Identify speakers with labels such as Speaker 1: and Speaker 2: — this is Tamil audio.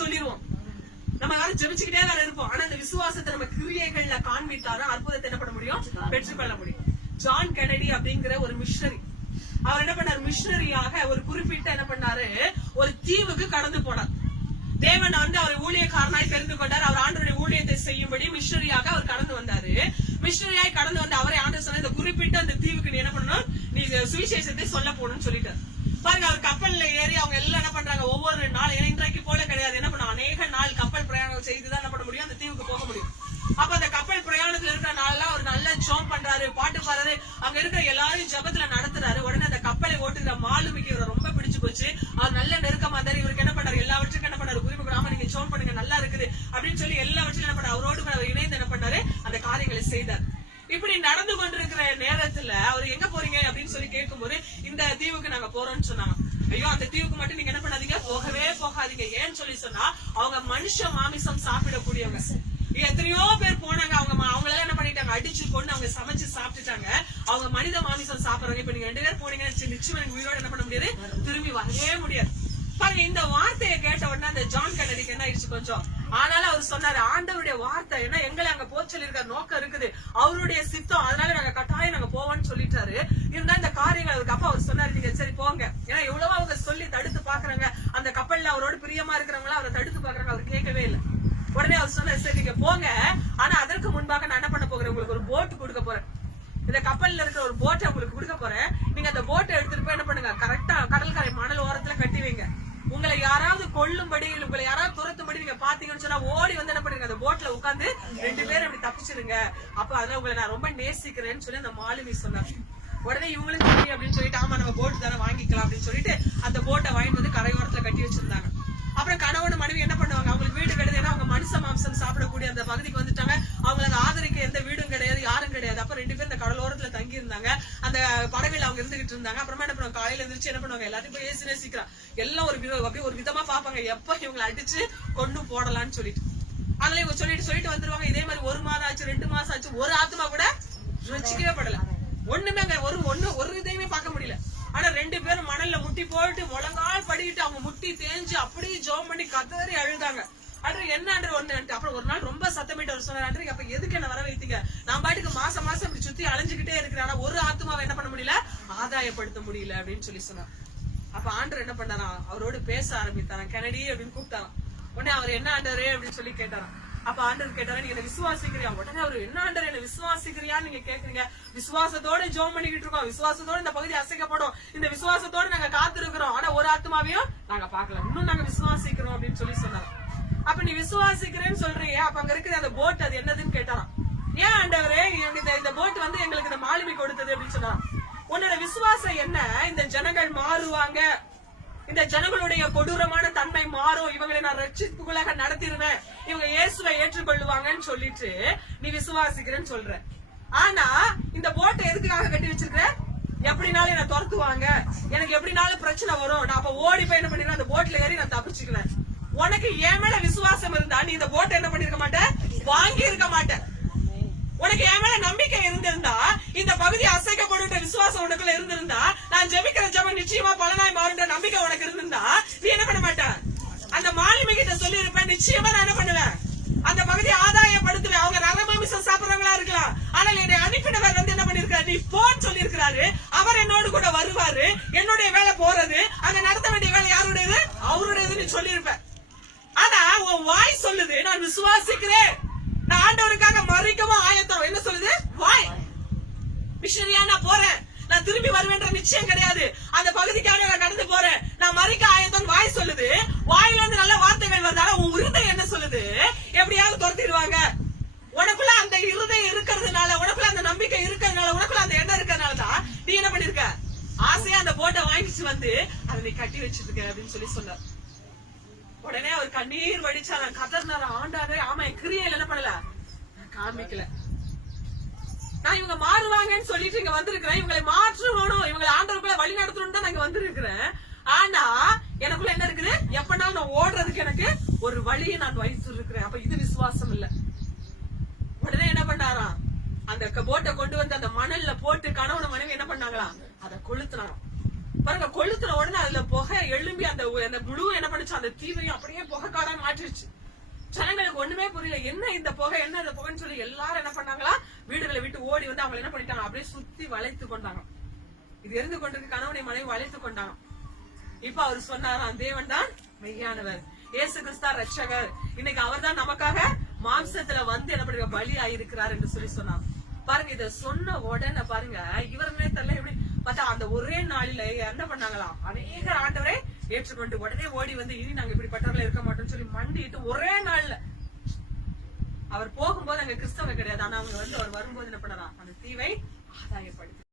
Speaker 1: சொல்லிடுவோம் நம்ம வேற ஜெபிச்சுக்கிட்டே வேற இருப்போம். ஆனா அந்த விசுவாசத்தை நம்ம கிரியைகள்ல காண்பித்தாதான் அற்புதத்தை என்ன பண்ண முடியும்? பெற்றுக்கொள்ள முடியும். ஜான் கெனடி அப்படிங்கிற ஒரு மிஷனரி. அவர் என்ன பண்ணார்? மிஷனரியாக ஒரு குறிப்பிட்ட என்ன பண்ணாரு? ஒரு தீவுக்கு கடந்து போனார். தேவன் வந்து அவர் ஊழியக்காரனாய் தெரிந்து கொண்டார். அவர் ஆண்டருடைய ஊழியத்தை செய்யும்படி மிஷனரியாக அவர் கடந்து வந்தாரு. மிஷனரியாய் கடந்து வந்து அவரை ஆண்டு சொன்ன இந்த குறிப்பிட்ட அந்த தீவுக்கு நீ என்ன பண்ணணும்? நீ சுவிசேஷத்தை சொல்ல போகணும்னு சொல்லிட்டார். பாருங்க அவர் கப்பல்ல ஏறி அவங்க எல்லாம் என்ன பண்றாங்க? ஒவ்வொரு நாள் இன்றைக்கு போல கிடையாது. என்ன பண்ணும் அநேக நாள் கப்பல் பிரயாணம் செய்துதான் என்ன பண்ண முடியும்? அந்த தீவுக்கு போக முடியும். அப்ப அந்த கப்பல் பிரயாணத்துல இருக்கிற நாள்ல அவர் நல்ல ஜோம் பண்றாரு பாட்டு பாடுறாரு. அங்க இருக்கிற எல்லாரையும் ஜபத்துல நடத்துறாரு. உடனே அந்த கப்பலை ஓட்டுகிற மாலுமிக்கு இவரை ரொம்ப பிடிச்சு போச்சு. அவர் நல்ல நெருக்கமா இருந்தாரு இவருக்கு என்ன பண்றாரு எல்லாவற்றுக்கும் என்ன பண்ணாரு? குறிப்பு கிராம நீங்க ஜோம் பண்ணுங்க நல்லா இருக்குது. அப்படின்னு சொல்லி எல்லாவற்றையும் என்ன பண்ணாரு? அவரோடு அவர் இணைந்து என்ன பண்ணாரு? அந்த காரியங்களை செய்தார். இப்படி நடந்து கொண்டிருக்கிற நேரத்துல அவர் எங்க போறீங்க அப்படின்னு சொல்லி கேட்கும்போது இந்த தீவுக்கு நாங்க போறோம்னு சொன்னாங்க. ஐயோ அந்த தீவுக்கு மட்டும் நீங்க என்ன பண்ணாதீங்க? போகவே போகாதீங்க. ஏன்னு சொல்லி சொன்னா அவங்க மனுஷ மாமிசம் சாப்பிடக்கூடியவங்க. எத்தனையோ பேர் போனாங்க. அவங்க அவங்க எல்லாம் என்ன பண்ணிட்டாங்க? அடிச்சு கொண்டு அவங்க சமைச்சு சாப்பிட்டுட்டாங்க. அவங்க மனித மாமிசம் சாப்பிடுறாங்க இப்ப நீங்க ரெண்டு பேர் போனீங்கன்னா நிச்சயம் எனக்கு உயிரோட என்ன பண்ண முடியாது? திரும்பி வரவே முடியாது. பாருங்க இந்த வார்த்தையை கேட்ட உடனே அந்த ஜான் கென்னடிக்கு என்ன ஆயிடுச்சு கொஞ்சம்? ஆனாலும் அவர் சொன்னாரு ஆண்டவருடைய வார்த்தை. ஏன்னா எங்களை அங்க போக இருக்கிற நோக்கம் இருக்குது. அவருடைய சித்தம் அதனால நாங்க கட்டாயம் நாங்க போவோம்னு சொல்லிட்டாரு. இருந்தா இந்த காரியங்கள் இருந்தீங்க சரி போங்க. ஏன்னா எவ்வளவோ அவங்க சொல்லி தடுத்து பாக்குறாங்க அந்த கப்பல்ல அவரோட பிரியமா இருக்கிறவங்கள அவரை தடுத்து பாக்குறாங்க அவர் கேட்கவே இல்லை. உடனே அவர் சொன்ன சரி நீங்க போங்க. ஆனா அதற்கு முன்பாக நான் என்ன பண்ண போகிறேன் உங்களுக்கு ஒரு போட் கொடுக்க போறேன். இந்த கப்பல்ல இருக்கிற ஒரு போட்டை உங்களுக்கு கொடுக்க போறேன். நீங்க அந்த போட்டை எடுத்துட்டு போய் என்ன பண்ணுங்க? கரெக்டா கடற்கரை மணல் ஓரத்துல கட்டி வைங்க. உங்களை யாராவது கொல்லும்படி உங்களை யாராவது துரத்தும்படி நீங்க பாத்தீங்கன்னு சொன்னா ஓடி வந்து என்ன பண்ணுங்க? அந்த போட்ல உட்காந்து ரெண்டு பேரும் அப்படி தப்பிச்சிருங்க. அப்ப அதனால உங்களை நான் ரொம்ப நேசிக்கிறேன்னு சொல்லி அந்த மாலுமி சொன்னாங்க உடனே இவங்களுக்கு சரி அப்படின்னு சொல்லிட்டு ஆமா நம்ம போட் தானே வாங்கிக்கலாம் அப்படின்னு சொல்லிட்டு அந்த போட்டை வாங்கிட்டு வந்து கரையோரத்துல கட்டி வச்சிருந்தாங்க. அப்புறம் கணவன் மனைவி என்ன பண்ணுவாங்க? அவங்களுக்கு வீடு கிடையாது ஏன்னா அவங்க மனுஷ மாம்சம் சாப்பிடக்கூடிய அந்த பகுதிக்கு வந்துட்டாங்க. அவங்களுக்கு ஆதரிக்க எந்த வீடும் கிடையாது யாரும் கிடையாது. அப்ப ரெண்டு பேரும் இந்த கடலோரத்துல தங்கி இருந்தாங்க அந்த படகுல அவங்க இருந்துகிட்டு இருந்தாங்க. அப்புறமா என்ன பண்ணுவாங்க? காலையில எழுந்திரிச்சு என்ன பண்ணுவாங்க? எல்லாத்தையும் போய் ஏசி நேசிக்கிறான். எல்லாம் ஒரு அப்படியே ஒரு விதமா பாப்பாங்க எப்ப இவங்களை அடிச்சு கொண்டு போடலாம்னு சொல்லிட்டு. அதுல இவங்க சொல்லிட்டு சொல்லிட்டு வந்துருவாங்க. இதே மாதிரி ஒரு மாதம் ஆச்சு ரெண்டு மாசம் ஆச்சு. ஒரு ஆத்மா கூட ரசிக்கவே படல. ஒண்ணுமே அங்க ஒரு ஒண்ணு ஒரு இதையுமே பார்க்க முடியல. ஆனா ரெண்டு பேரும் மணல்ல முட்டி போயிட்டு முழங்கால் படிக்கிட்டு அவங்க முட்டி தேஞ்சு அப்படியே ஜோம் பண்ணி கதறி அழுதாங்க. அன்று என்ன ஒண்ணு? அப்புறம் ஒரு நாள் ரொம்ப சத்தமிட்டு அவர் சொன்னார் அப்ப எதுக்கு என்ன வர வைத்தீங்க நான் பாட்டுக்கு மாசம் மாசம் இப்படி சுத்தி அலைஞ்சுக்கிட்டே இருக்கிறேன். ஆனா ஒரு ஆத்மாவை என்ன பண்ண முடியல? ஆதாயப்படுத்த முடியல அப்படின்னு சொல்லி சொன்னார். அப்ப ஆண்டர் என்ன பண்ணாராம்? அவரோடு பேச ஆரம்பித்தாராம். கெனடி அப்படின்னு கூப்பிட்டாராம். உடனே அவர் என்ன ஆண்டரே அப்படின்னு சொல்லி கேட்டாராம். அப்ப ஆண்டர் கேட்டாரா நீங்க விசுவாசிக்கிறியா? உடனே அவர் என்ன ஆண்டர் என்ன விசுவாசிக்கிறியான்னு நீங்க கேக்குறீங்க? விசுவாசத்தோட ஜோம் பண்ணிக்கிட்டு இருக்கோம். விசுவாசத்தோட இந்த பகுதி அசைக்கப்படும். இந்த விசுவாசத்தோட நாங்க காத்திருக்கிறோம். ஆனா ஒரு ஆத்மாவையும் நாங்க பாக்கல இன்னும் நாங்க விசுவாசிக்கிறோம் அப்படின்னு சொல்லி சொன்னாங்க அப்ப நீ விசுவாசிக்கிறேன்னு சொல்றீங்க அப்ப அங்க இருக்கிற அந்த போட் அது என்னதுன்னு கேட்டாராம். ஏன் ஆண்டவரே இந்த இந்த போட் வந்து எங்களுக்கு இந்த மாலுமி கொடுத்தது? அப்படின்னு சொன்னாராம். உன்னோட விசுவாசம் என்ன? இந்த ஜனங்கள் மாறுவாங்க. இந்த ஜனங்களுடைய கொடூரமான தன்மை மாறும் இவங்களை நான் ரட்சிப்புகளாக நடத்திடுவேன். இவங்க இயேசுவை ஏற்றுக்கொள்ளுவாங்கன்னு சொல்லிட்டு நீ விசுவாசிக்கிறேன்னு சொல்ற. ஆனா இந்த போட்டை எதுக்காக கட்டி வச்சிருக்க எப்படினாலும் என்ன துரத்துவாங்க. எனக்கு எப்படினாலும் பிரச்சனை வரும். நான் அப்ப ஓடி போய் என்ன பண்ணிடுறேன் அந்த போட்ல ஏறி நான் தப்பிச்சுக்குவேன். உனக்கு ஏன் மேல விசுவாசம் இருந்தா நீ இந்த போட்டை என்ன பண்ணிருக்க மாட்டேன் வாங்கி இருக்க மாட்டேன் உனக்கு என் மேல நம்பிக்கை இருந்திருந்தா இந்த பகுதி அசைக்கப்படுன்ற விசுவாசம் உனக்குள்ள இருந்திருந்தா நான் ஜெபிக்கிற ஜெபம் நிச்சயமா பலனாய் மாறுன்ற நம்பிக்கை உனக்கு இருந்திருந்தா நீ என்ன பண்ண மாட்ட அந்த மாலுமி கிட்ட சொல்லி இருப்பேன் நிச்சயமா நான் என்ன பண்ணுவேன்? அந்த பகுதி ஆதாயப்படுத்துவேன். அவங்க நரமாமிசம் சாப்பிடுறவங்களா இருக்கலாம். ஆனால் என்னை அனுப்பினவர் வந்து என்ன பண்ணிருக்காரு? நீ போன்னு சொல்லியிருக்கிறாரு. அவர் என்னோடு கூட வருவாரு. என்னுடைய வேலை போறது. அங்க நடத்த வேண்டிய வேலை யாருடையது? அவருடையதுன்னு சொல்லியிருப்பேன் ஆனா உன் வாய் சொல்லுது. நான் விசுவாசிக்கிறேன். நான் ஆண்டவருக்காக மறிக்கவும் ஆயத்தம். என்ன சொல்லுது? வாய். மிஷனரியா நான் போறேன். நான் திரும்பி வருவேன்ற நிச்சயம் கிடையாது. அந்த பகுதிக்காக நான் நடந்து போறேன். நான் மறிக்க ஆயத்தம் வாய் சொல்லுது வாயில இருந்து நல்ல வார்த்தைகள் வந்தால உன் இருதயம் என்ன சொல்லுது எப்படியாவது துரத்திடுவாங்க உனக்குள்ள அந்த இருதயம் இருக்கிறதுனால உனக்குள்ள அந்த நம்பிக்கை இருக்கிறதுனால உனக்குள்ள அந்த எண்ணம் இருக்கிறதுனால தான் நீ என்ன பண்ணிருக்க? ஆசையா அந்த போட்டை வாங்கிச்சு வந்து அதை நீ கட்டி வச்சிருக்க அப்படின்னு சொல்லி சொல்ல. உடனே அவர் கண்ணீர் வடிச்சாராம் கதர்னார ஆண்டாரு. ஆமா என் கிரியையில என்ன பண்ணல? காமிக்கல நான் இவங்க மாறுவாங்கன்னு சொல்லிட்டு இங்க வந்திருக்கிறேன். இவங்களை மாற்றணும் இவங்களை ஆண்டவர்களை வழி நடத்தணும் தான் நான் இங்க வந்திருக்கிறேன். ஆனா எனக்குள்ள என்ன இருக்குது? எப்பனாலும் நான் ஓடுறதுக்கு எனக்கு ஒரு வழியை நான் வயசு இருக்கிறேன் அப்ப இது விசுவாசம் இல்லை. அந்த போட்டை கொண்டு வந்து அந்த மணல்ல போட்டு கணவன மனைவி என்ன பண்ணாங்களாம் அதை கொளுத்துனாராம். பாருங்க கொளுத்துன உடனே அதுல புகை எழும்பி அந்த அந்த முழு என்ன பண்ணுச்சு? அந்த தீவையும் அப்படியே புகை காடா மாற்றி ஜனங்களுக்கு ஒண்ணுமே புரியல. என்ன இந்த புகை? என்ன இந்த புகைன்னு சொல்லி எல்லாரும் என்ன பண்ணாங்களா? வீடுகளை விட்டு ஓடி வந்து அவங்க என்ன பண்ணிட்டாங்க? அப்படியே சுத்தி வளைத்து கொண்டாங்க. இது எரிந்து கொண்டிருக்க கணவனை மனைவி வளைத்து கொண்டாங்க. இப்ப அவர் சொன்னாராம் தேவன் தான் மெய்யானவர். இயேசு கிறிஸ்தா ரட்சகர் இன்னைக்கு அவர் தான் நமக்காக மாம்சத்துல வந்து என்ன பண்ணுங்க பலி ஆயிருக்கிறார் என்று சொல்லி சொன்னார். பாருங்க இத சொன்ன உடனே பாருங்க இவருமே தெரியல எப்படி? பார்த்தா அந்த ஒரே நாளில என்ன பண்ணாங்களாம் அநேக ஆண்டவரை ஏற்றுக்கொண்டு உடனே ஓடி வந்து இனி நாங்க இப்படிப்பட்டவர்கள் இருக்க மாட்டோம்னு சொல்லி மண்டிட்டு ஒரே நாள்ல. அவர் போகும்போது அங்க கிறிஸ்தவங்க கிடையாது. ஆனா அவங்க வந்து அவர் வரும்போது என்ன பண்ணலாம்? அந்த தீவை ஆதாயப்படுத்தி